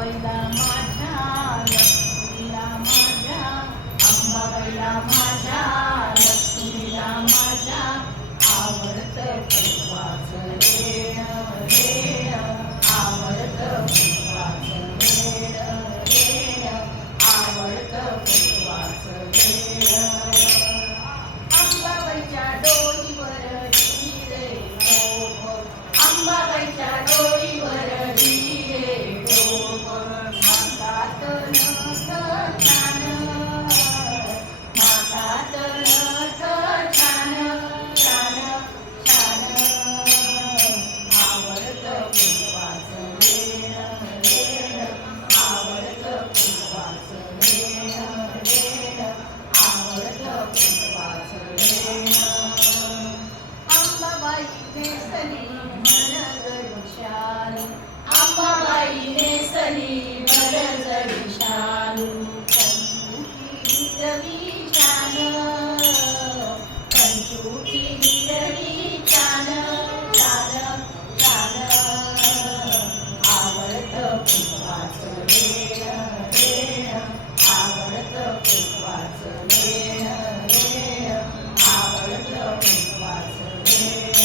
अंबाबाईला माझ्या, लक्ष्मीला माझ्या, अंबाबाईला माझ्या, लक्ष्मीला माझ्या आवडतं फुलवाचं वेड वेड, आवडतं फुलवाचं वेड वेड, आवडतं फुलवाचं वेड. अंबाबाईच्या डोईवर हिरे टोप, अंबाबाईच्या डोईवर हिरे टोप, नाकात नथ छान, नाकात नथ छान छान छान, आवडतं फुलवाचं वेड वेड, आवडतं फुलवाचं वेड वेड, आवडतं फुलवाचं वेड. अंबाबाई नेसली भरजरी शालू, अंबाबाई नेसली भरजरी शालू, कंचुकी हिरवी छान, कंचुकी हिरवी छान छान छान, आवडतं फुलवाचं वेड वेड, आवडतं फुलवाचं वेड वेड, आवडतं फुलवाचं वेड.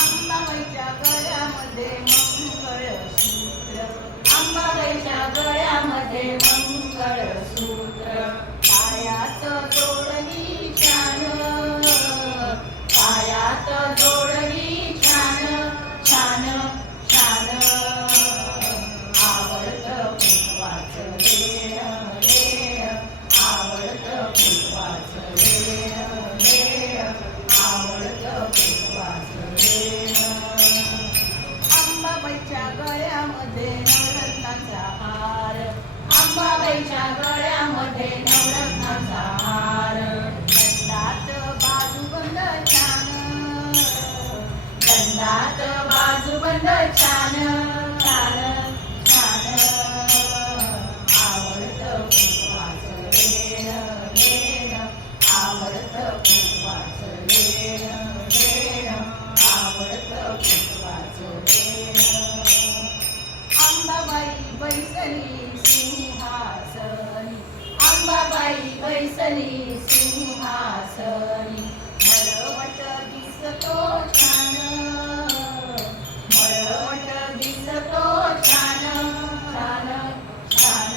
अंबाबाईच्या गळ्यामध्ये मंगळसूत्र, अंबाबाईच्या गळ्यामध्ये मंगळसूत्र, पायात जोडली छान, पायात जोडली छान छान छान, आवडतं फुलवाचं वेड वेड, आवडतं फुलवाचं वेड वेड, आवडतं फुलवाचं वेड. अंबाबाईच्या गळ्यामध्ये नवरत्नाचा हार, अंबाबाईच्या गळ्यामध्ये नवरत्नाचा हार, गंडात बाजूबंद छान, गंडात बाजूबंद छान छान छान, आवडतं फुलवाचं वेड वेड, आवडतं फुलवाचं वेड वेड, आवडतं फुलवाचं वेड. अंबाबाई बैसली सिंहासनी, अंबाबाई बैसली सिंहासनी, मळवट दिसतो छान, मळवट दिसतो छान छान छान,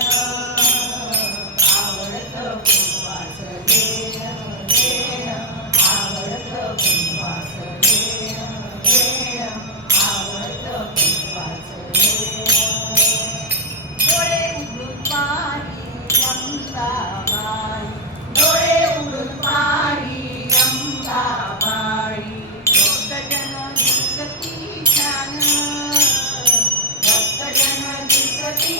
आवडतं फुलवाचं वेड वेड, आवडतं फुलवाचं वेड वेड, आवडतं फुलवाचं वेड. डोळे उघडून पाही अंबाबाई, डोळे उघडून पाही अंबाबाई, भक्तजन दिसती छान, भक्तजन दिसती